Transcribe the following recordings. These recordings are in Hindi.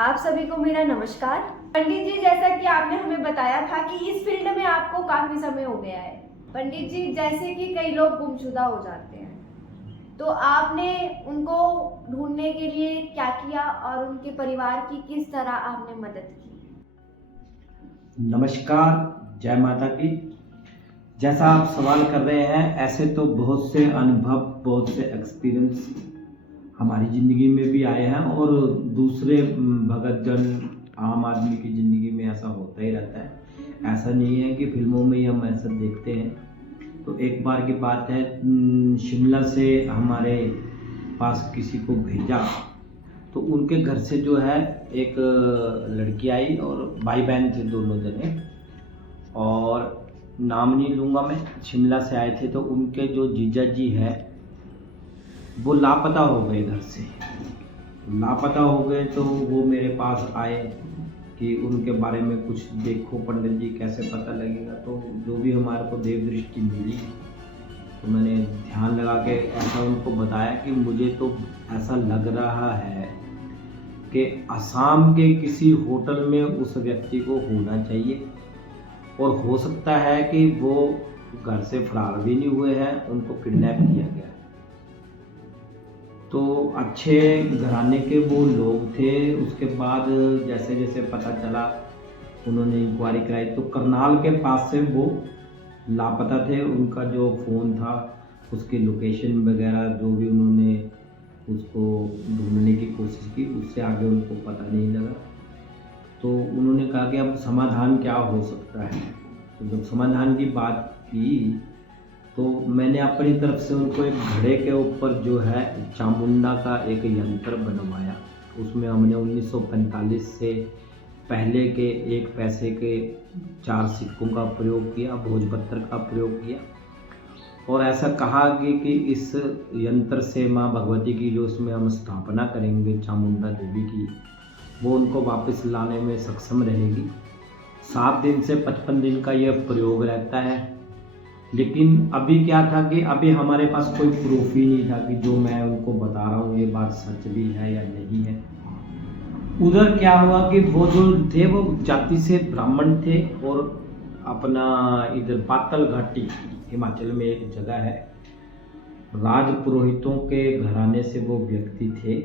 आप सभी को मेरा नमस्कार। पंडित जी, जैसा कि आपने हमें बताया था कि इस फील्ड में आपको काफी समय हो गया है। पंडित जी, जैसे कि कई लोग गुमशुदा हो जाते हैं, तो आपने उनको ढूंढने के लिए क्या किया और उनके परिवार की किस तरह आपने मदद की? नमस्कार, जय माता की। जैसा आप सवाल कर रहे हैं, ऐसे तो बहुत से अनुभव, बहुत से एक्सपीरियंस हमारी ज़िंदगी में भी आए हैं और दूसरे भगत जन, आम आदमी की ज़िंदगी में ऐसा होता ही रहता है। ऐसा नहीं है कि फिल्मों में ही हम ऐसा देखते हैं। तो एक बार की बात है, शिमला से हमारे पास किसी को भेजा, तो उनके घर से जो है एक लड़की आई और भाई बहन थे दोनों जने, और नाम नहीं लूँगा मैं। शिमला से आए थे, तो उनके जो जीजा जी है वो लापता हो गए घर से। लापता हो गए तो वो मेरे पास आए कि उनके बारे में कुछ देखो पंडित जी, कैसे पता लगेगा। तो जो भी हमारे को देव दृष्टि मिली, तो मैंने ध्यान लगा के ऐसा उनको बताया कि मुझे तो ऐसा लग रहा है कि असम के किसी होटल में उस व्यक्ति को होना चाहिए, और हो सकता है कि वो घर से फरार भी नहीं हुए हैं, उनको किडनैप किया गया है। तो अच्छे घराने के वो लोग थे। उसके बाद जैसे जैसे पता चला, उन्होंने इंक्वायरी कराई, तो करनाल के पास से वो लापता थे। उनका जो फ़ोन था, उसकी लोकेशन वगैरह जो भी उन्होंने उसको ढूंढने की कोशिश की, उससे आगे उनको पता नहीं लगा। तो उन्होंने कहा कि अब समाधान क्या हो सकता है। तो जब समाधान की बात की, तो मैंने अपनी तरफ से उनको एक घड़े के ऊपर जो है चामुंडा का एक यंत्र बनवाया। उसमें हमने 1945 से पहले के 1 पैसे के 4 सिक्कों का प्रयोग किया, भोजपत्र का प्रयोग किया, और ऐसा कहा कि इस यंत्र से माँ भगवती की जो उसमें हम स्थापना करेंगे चामुंडा देवी की, वो उनको वापस लाने में सक्षम रहेगी। 7 दिन से 55 दिन का यह प्रयोग रहता है। लेकिन अभी क्या था कि अभी हमारे पास कोई प्रूफ ही नहीं था कि जो मैं उनको बता रहा हूँ ये बात सच भी है या नहीं है। उधर क्या हुआ कि वो जो थे वो जाति से ब्राह्मण थे, और अपना इधर पातल घाटी हिमाचल में एक जगह है, राज पुरोहितों के घराने से वो व्यक्ति थे।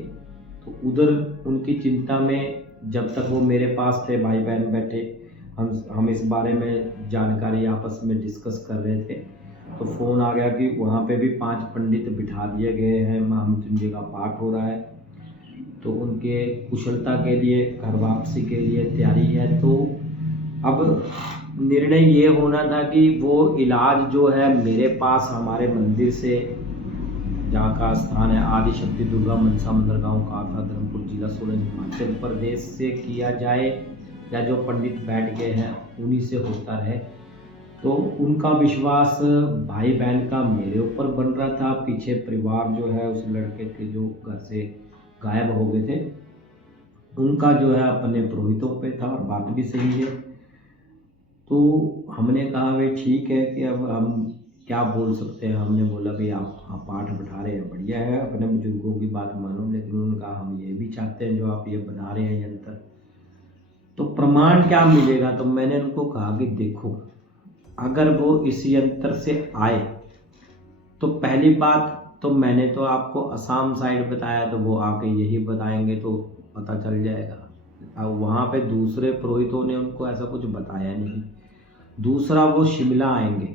तो उधर उनकी चिंता में, जब तक वो मेरे पास थे, भाई बहन बैठे, हम इस बारे में जानकारी आपस में डिस्कस कर रहे थे, तो फ़ोन आ गया कि वहाँ पे भी 5 पंडित बिठा दिए गए हैं, महामृत्युंजय का पाठ हो रहा है। तो उनके कुशलता के लिए, घर वापसी के लिए तैयारी है। तो अब निर्णय ये होना था कि वो इलाज जो है मेरे पास हमारे मंदिर से, जहाँ का स्थान है आदिशक्ति दुर्गा मनसा मंदिर, गाँव काठा, धर्मपुर, जिला सोलन, हिमाचल प्रदेश से किया जाए, या जो पंडित बैठ गए हैं उन्हीं से होता रहे। तो उनका विश्वास भाई बहन का मेरे ऊपर बन रहा था। पीछे परिवार जो है उस लड़के के जो घर से गायब हो गए थे, उनका जो है अपने पुरोहितों पे था, और बात भी सही है। तो हमने कहा भाई ठीक है कि अब हम क्या बोल सकते हैं। हमने बोला भाई आप पाठ बिठा रहे हैं, बढ़िया है, अपने बुजुर्गों की बात मानो। लेकिन उन्होंने कहा हम ये भी चाहते हैं जो आप ये बना रहे हैं यंत्र, तो प्रमाण क्या मिलेगा। तो मैंने उनको कहा कि देखो, अगर वो इस यंत्र से आए, तो पहली बात तो मैंने तो आपको असम साइड बताया, तो वो आके यही बताएंगे तो पता चल जाएगा। अब वहाँ पे दूसरे पुरोहितों ने उनको ऐसा कुछ बताया नहीं। दूसरा, वो शिमला आएंगे,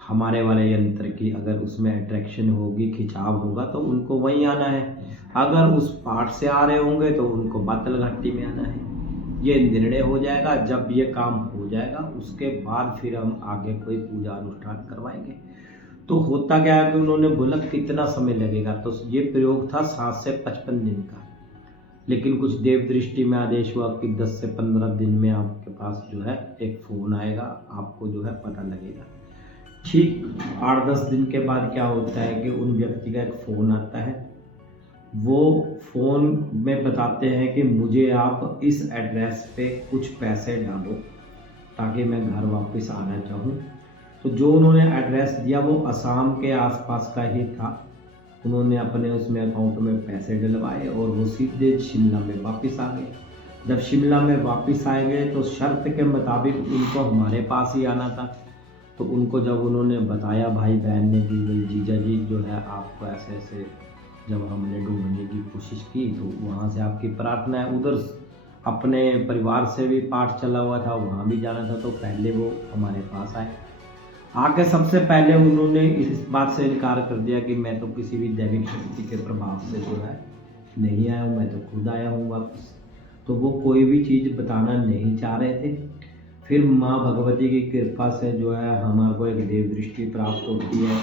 हमारे वाले यंत्र की अगर उसमें अट्रैक्शन होगी, खिंचाव होगा, तो उनको वहीं आना है। अगर उस पाठ से आ रहे होंगे तो उनको बातल घाटी में आना है। ये निर्णय हो जाएगा। जब ये काम हो जाएगा उसके बाद फिर हम आगे कोई पूजा अनुष्ठान करवाएंगे। तो होता क्या है कि उन्होंने बोला कितना समय लगेगा, तो ये प्रयोग था 7 से 55 दिन का। लेकिन कुछ देव दृष्टि में आदेश हुआ कि 10 से 15 दिन में आपके पास जो है एक फ़ोन आएगा, आपको जो है पता लगेगा। ठीक 8-10 दिन के बाद क्या होता है कि उन व्यक्ति का एक फ़ोन आता है। वो फ़ोन में बताते हैं कि मुझे आप इस एड्रेस पे कुछ पैसे डालो ताकि मैं घर वापस आना चाहूँ। तो जो उन्होंने एड्रेस दिया वो असम के आसपास का ही था। उन्होंने अपने उसमें अकाउंट में पैसे डलवाए और वो सीधे शिमला में वापस आ गए। जब शिमला में वापस आए गए तो शर्त के मुताबिक उनको हमारे पास ही आना था। तो उनको जब उन्होंने बताया भाई बहन ने कि भाई जीजा जी जो है आपको ऐसे ऐसे जब हमने ढूंढने की कोशिश की तो वहाँ से आपकी प्रार्थना है, उधर अपने परिवार से भी पाठ चला हुआ था, वहाँ भी जाना था, तो पहले वो हमारे पास आए। आके सबसे पहले उन्होंने इस बात से इनकार कर दिया कि मैं तो किसी भी दैविक शक्ति के प्रभाव से जो है नहीं आया हूँ, मैं तो खुद आया हूँ वापस। तो वो कोई भी चीज़ बताना नहीं चाह रहे थे। फिर माँ भगवती की कृपा से जो है हमारे को एक देव दृष्टि प्राप्त होती है,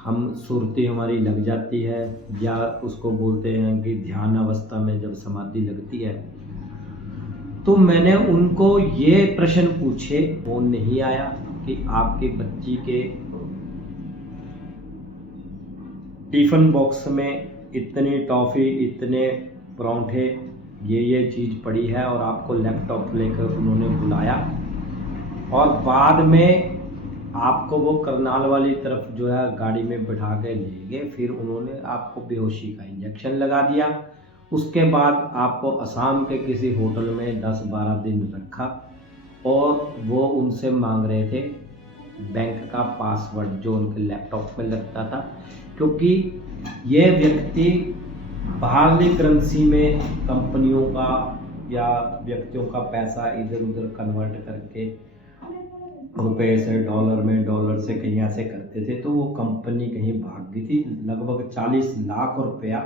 हम सुरती हमारी लग जाती है, या उसको बोलते हैं कि ध्यान अवस्था में जब समाधि लगती है। तो मैंने उनको ये प्रश्न पूछे, फोन नहीं आया कि आपकी बच्ची के टिफिन बॉक्स में इतनी टॉफ़ी, इतने परांठे, ये चीज़ पड़ी है, और आपको लैपटॉप लेकर उन्होंने बुलाया और बाद में आपको वो करनाल वाली तरफ जो है गाड़ी में बैठा के ले गए। फिर उन्होंने आपको बेहोशी का इंजेक्शन लगा दिया। उसके बाद आपको असम के किसी होटल में 10-12 दिन रखा और वो उनसे मांग रहे थे बैंक का पासवर्ड जो उनके लैपटॉप में लगता था, क्योंकि ये व्यक्ति बाहरली करेंसी में कंपनियों का या व्यक्तियों का पैसा इधर उधर कन्वर्ट करके रुपए से डॉलर में, डॉलर से कहीं ऐसे करते थे। तो वो कंपनी कहीं भाग गई थी, लगभग 40 लाख रुपया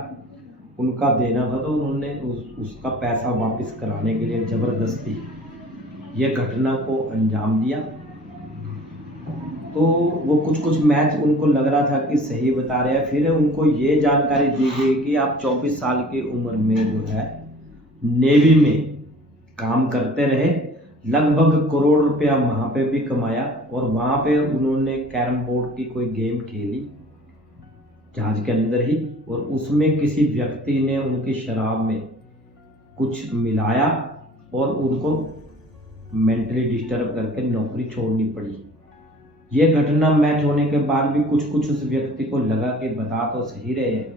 उनका देना था। तो उन्होंने उसका पैसा वापस कराने के लिए ज़बरदस्ती ये घटना को अंजाम दिया। तो वो कुछ मैच उनको लग रहा था कि सही बता रहे हैं। फिर उनको ये जानकारी दी गई कि आप 24 साल की उम्र में जो है नेवी में काम करते रहे, लगभग करोड़ रुपया वहाँ पे भी कमाया, और वहाँ पे उन्होंने कैरम बोर्ड की कोई गेम खेली जहाज के अंदर ही, और उसमें किसी व्यक्ति ने उनकी शराब में कुछ मिलाया और उनको मेंटली डिस्टर्ब करके नौकरी छोड़नी पड़ी। ये घटना मैच होने के बाद भी कुछ उस व्यक्ति को लगा कि बता तो सही रहे हैं,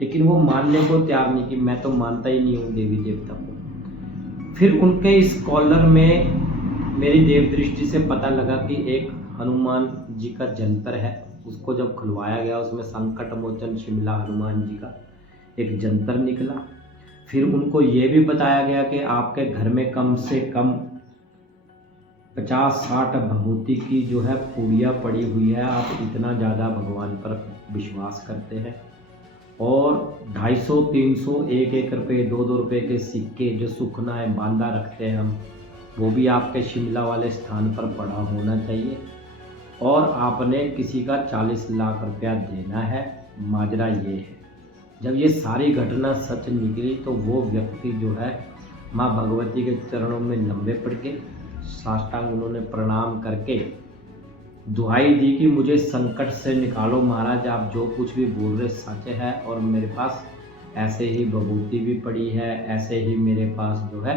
लेकिन वो मानने को तैयार नहीं कि मैं तो मानता ही नहीं हूँ देवी देवता को। फिर उनके इस कॉलर में मेरी देव दृष्टि से पता लगा कि एक हनुमान जी का जंतर है। उसको जब खुलवाया गया उसमें संकट मोचन शिमला हनुमान जी का एक जंतर निकला। फिर उनको ये भी बताया गया कि आपके घर में कम से कम 50-60 भभूति की जो है पूड़ियाँ पड़ी हुई है, आप इतना ज़्यादा भगवान पर विश्वास करते हैं। और 250, 300, 1-1 रुपये, 2-2 रुपये के सिक्के जो सुखना है बांधा रखते हैं हम, वो भी आपके शिमला वाले स्थान पर पड़ा होना चाहिए। और आपने किसी का 40 लाख रुपया देना है। माजरा ये है, जब ये सारी घटना सच निकली तो वो व्यक्ति जो है माँ भगवती के चरणों में लंबे पड़ के साष्टांग उन्होंने प्रणाम करके दुआई दी कि मुझे संकट से निकालो महाराज, आप जो कुछ भी बोल रहे सच है, और मेरे पास ऐसे ही विभूति भी पड़ी है, ऐसे ही मेरे पास जो है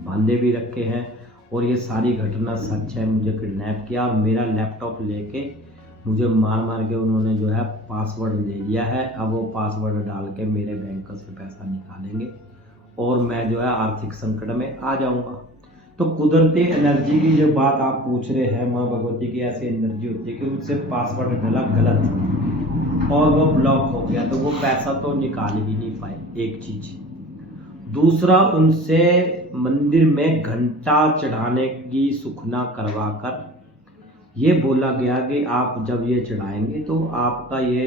बांधे भी रखे हैं, और ये सारी घटना सच है। मुझे किडनैप किया और मेरा लैपटॉप लेके मुझे मार के उन्होंने जो है पासवर्ड ले लिया है। अब वो पासवर्ड डाल के मेरे बैंक से पैसा निकालेंगे और मैं जो है आर्थिक संकट में आ जाऊंगा। तो कुदरती एनर्जी की जो बात आप पूछ रहे हैं, माँ भगवती की ऐसी एनर्जी होती है कि उनसे पासवर्ड डाला गलत और वो ब्लॉक हो गया, तो वो पैसा तो निकाल ही नहीं पाए, एक चीज। दूसरा, उनसे मंदिर में घंटा चढ़ाने की सुखना करवा कर ये बोला गया कि आप जब ये चढ़ाएंगे तो आपका ये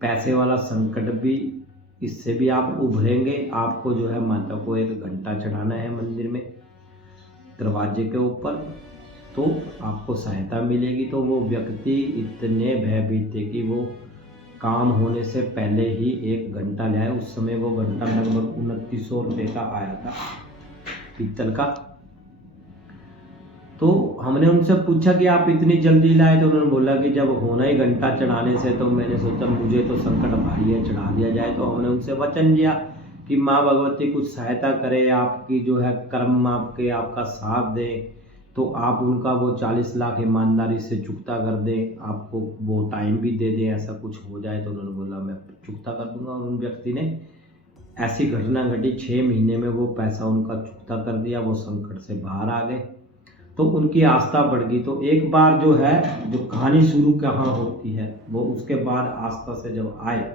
पैसे वाला संकट भी, इससे भी आप उभरेंगे। आपको जो है माता को एक घंटा चढ़ाना है मंदिर में दरवाजे के ऊपर, तो आपको सहायता मिलेगी। तो वो व्यक्ति इतने भयभीत थे कि वो काम होने से पहले ही 1 घंटा ले आए। उस समय वो घंटा लगभग 2900 रुपये का आया था, पीतल का। तो हमने उनसे पूछा कि आप इतनी जल्दी लाए, तो उन्होंने बोला कि जब होना ही घंटा चढ़ाने से, तो मैंने सोचा मुझे तो संकट भारी है, चढ़ा दिया जाए। तो हमने उनसे वचन लिया कि माँ भगवती कुछ सहायता करे, आपकी जो है कर्म आपके आपका साथ दे, तो आप उनका वो 40 लाख ईमानदारी से चुकता कर दें, आपको वो टाइम भी दे दें, ऐसा कुछ हो जाए। तो उन्होंने बोला मैं चुकता कर दूंगा। और उन व्यक्ति ने ऐसी घटना घटी, 6 महीने में वो पैसा उनका चुकता कर दिया, वो संकट से बाहर आ गए। तो उनकी आस्था बढ़ गई। तो एक बार जो है, जो कहानी शुरू कहाँ होती है, वो उसके बाद आस्था से जब आए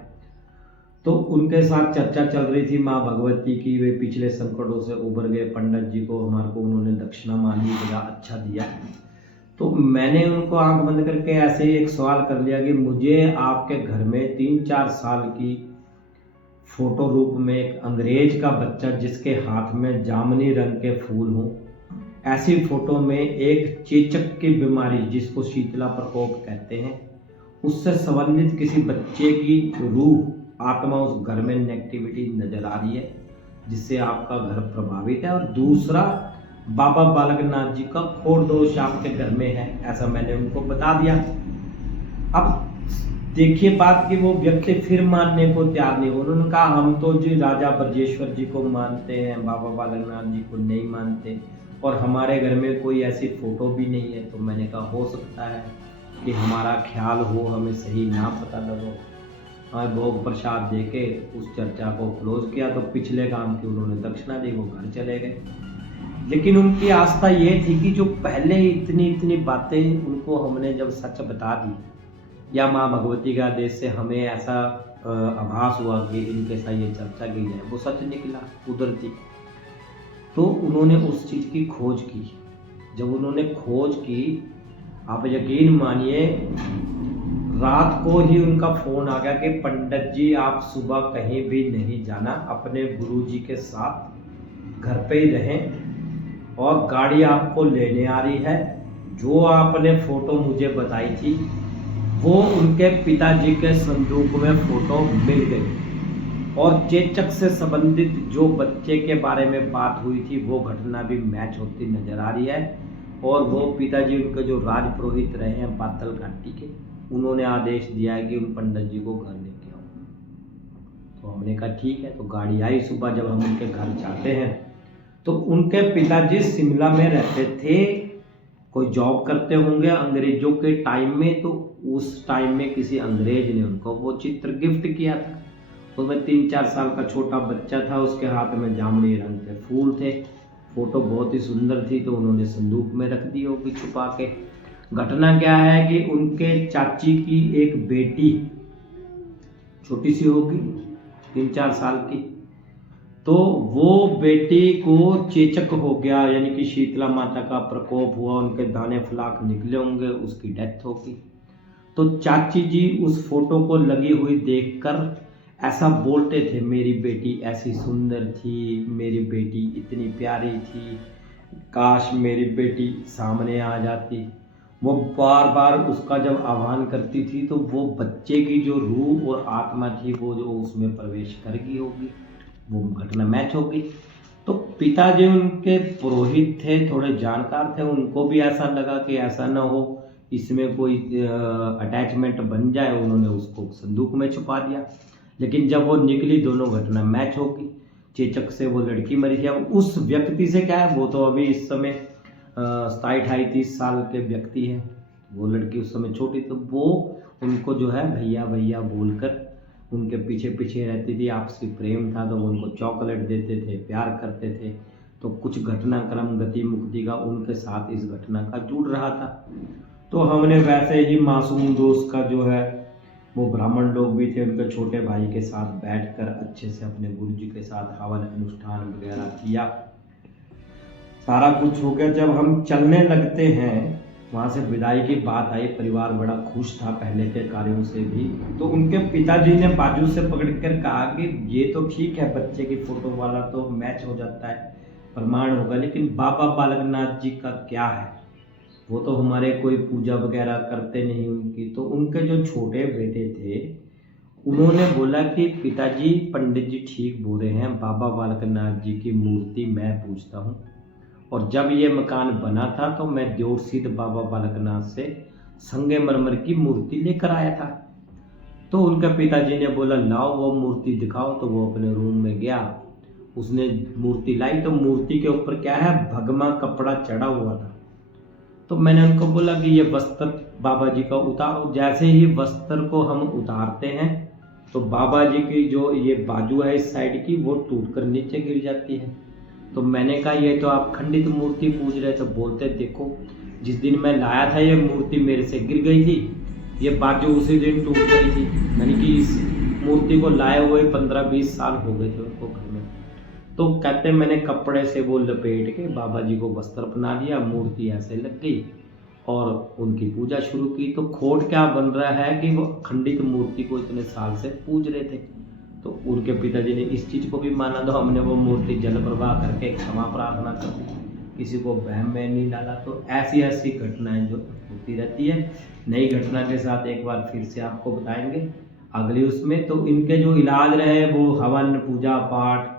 तो उनके साथ चर्चा चल रही थी माँ भगवती की। वे पिछले संकटों से उबर गए, पंडित जी को हमारे को उन्होंने दक्षिणा माली, बड़ा अच्छा दिया। तो मैंने उनको आंख बंद करके ऐसे ही एक सवाल कर लिया कि मुझे आपके घर में 3-4 साल की फोटो रूप में एक अंग्रेज का बच्चा जिसके हाथ में जामुनी रंग के फूल हों, ऐसी फोटो में एक चेचक की बीमारी जिसको शीतला प्रकोप कहते हैं, उससे संबंधित किसी बच्चे की रूह आत्मा उस घर में नेगेटिविटी नजर आ रही है, जिससे आपका घर प्रभावित है। और दूसरा, बाबा बालकनाथ जी का खोड़ दोष आपके घर में है, ऐसा मैंने उनको बता दिया। अब देखिए बात कि वो व्यक्ति फिर मानने को तैयार नहीं। उन्होंने कहा हम तो जी राजा ब्रजेश्वर जी को मानते हैं, बाबा बालकनाथ जी को नहीं मानते, और हमारे घर में कोई ऐसी फोटो भी नहीं है। तो मैंने कहा हो सकता है कि हमारा ख्याल हो, हमें सही ना पता लगो। और भोग प्रसाद देके उस चर्चा को क्लोज किया। तो पिछले काम की उन्होंने दक्षिणा दी, वो घर चले गए। लेकिन उनकी आस्था ये थी कि जो पहले इतनी बातें उनको हमने जब सच बता दी, या माँ भगवती के आदेश से हमें ऐसा आभास हुआ कि इनके साथ ये चर्चा की जाए, वो सच निकला कुदरती। तो उन्होंने उस चीज़ की खोज की। जब उन्होंने खोज की, आप यकीन मानिए, रात को ही उनका फोन आ गया कि पंडित जी आप सुबह कहीं भी नहीं जाना, अपने गुरुजी के साथ घर पे ही रहें, और गाड़ी आपको लेने आ रही है। जो आपने फोटो मुझे बताई थी वो उनके पिताजी के संदूक में फोटो मिल गई, और चेचक से संबंधित जो बच्चे के बारे में बात हुई थी वो घटना भी मैच होती नजर आ रही है। और वो पिताजी उनके जो राज पुरोहित रहे हैं पातल घाटी के, उन्होंने आदेश दिया है कि उन पंडित जी को घर लेके आओ। तो हमने कहा ठीक है। तो गाड़ी आई सुबह। जब हम उनके घर जाते हैं तो उनके पिताजी शिमला में रहते थे, कोई जॉब करते होंगे अंग्रेजों के टाइम में। तो उस टाइम में किसी अंग्रेज ने उनको वो चित्र गिफ्ट किया था। उसमें 3-4 साल का छोटा बच्चा था, उसके हाथ में जामुनी रंग के फूल थे। फोटो बहुत ही सुंदर थी, तो उन्होंने संदूक में रख दी होगी छुपा के। घटना क्या है कि उनके चाची की एक बेटी छोटी सी होगी, 3-4 साल की, तो वो बेटी को चेचक हो गया, यानी कि शीतला माता का प्रकोप हुआ, उनके दाने फलाक निकले होंगे, उसकी डेथ होगी। तो चाची जी उस फोटो को लगी हुई देखकर ऐसा बोलते थे, मेरी बेटी ऐसी सुंदर थी, मेरी बेटी इतनी प्यारी थी, काश मेरी बेटी सामने आ जाती। वो बार बार उसका जब आह्वान करती थी, तो वो बच्चे की जो रूह और आत्मा थी वो जो उसमें प्रवेश कर गई होगी, वो घटना मैच होगी। तो पिताजी उनके पुरोहित थे, थोड़े जानकार थे, उनको भी ऐसा लगा कि ऐसा ना हो इसमें कोई अटैचमेंट बन जाए, उन्होंने उसको संदूक में छुपा दिया। लेकिन जब वो निकली, दोनों घटना मैच होगी। चेचक से वो लड़की मरी थी। अब उस व्यक्ति से क्या है, वो तो अभी इस समय 27-28-30 साल के व्यक्ति हैं, वो लड़की उस समय छोटी, तो वो उनको जो है भैया भैया बोलकर उनके पीछे पीछे रहती थी। आपसी प्रेम था, तो वो उनको चॉकलेट देते थे, प्यार करते थे। तो कुछ घटनाक्रम गति मुक्ति का उनके साथ इस घटना का जुड़ रहा था। तो हमने वैसे ही मासूम दोस्त का जो है, वो ब्राह्मण लोग भी थे, उनके छोटे भाई के साथ बैठकर अच्छे से अपने गुरु जी के साथ हवन अनुष्ठान वगैरह किया। सारा कुछ हो गया। जब हम चलने लगते हैं, वहाँ से विदाई की बात आई, परिवार बड़ा खुश था पहले के कार्यों से भी। तो उनके पिताजी ने बाजू से पकड़कर कहा कि ये तो ठीक है, बच्चे की फोटो वाला तो मैच हो जाता है, प्रमाण होगा, लेकिन बाबा बालकनाथ जी का क्या है, वो तो हमारे कोई पूजा वगैरह करते नहीं उनकी। तो उनके जो छोटे बेटे थे, उन्होंने बोला कि पिताजी पंडित जी ठीक बोल रहे हैं, बाबा बालकनाथ जी की मूर्ति मैं पूजता हूँ, और जब ये मकान बना था तो मैं देवसिद्ध बाबा बालकनाथ से संगमरमर की मूर्ति लेकर आया था। तो उनके पिताजी ने बोला लाओ वो मूर्ति दिखाओ। तो वो अपने रूम में गया, उसने मूर्ति लाई। तो मूर्ति के ऊपर क्या है, भगमा कपड़ा चढ़ा हुआ था, तो मैंने उनको बोला कि ये वस्त्र बाबा जी का उतारो। जैसे ही वस्त्र को हम उतारते हैं तो बाबा जी की जो ये बाजू है इस साइड की वो टूट कर नीचे गिर जाती है। तो मैंने कहा ये तो आप खंडित मूर्ति पूज रहे। तो बोलते देखो जिस दिन मैं लाया था ये मूर्ति मेरे से गिर गई थी, ये बाजू उसी दिन टूट गई थी। यानी कि इस मूर्ति को लाए हुए 15-20 साल हो गए थे उनको घर में। तो कहते मैंने कपड़े से वो लपेट के बाबा जी को वस्त्र बना दिया, मूर्ति ऐसे लग गई और उनकी पूजा शुरू की। तो खोट क्या बन रहा है कि वो खंडित मूर्ति को इतने साल से पूज रहे थे। तो उनके पिताजी ने इस चीज़ को भी माना, तो हमने वो मूर्ति जल प्रवाह करके क्षमा प्रार्थना कर दी, किसी को वहम में नहीं डाला। तो ऐसी ऐसी घटनाएं जो होती रहती है। नई घटना के साथ एक बार फिर से आपको बताएंगे अगली उसमें। तो इनके जो इलाज रहे वो हवन पूजा पाठ,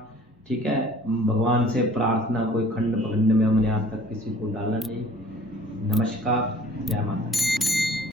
ठीक है, भगवान से प्रार्थना, कोई खंड पखंड में हमने आज तक किसी को डाला नहीं। नमस्कार, जय माता।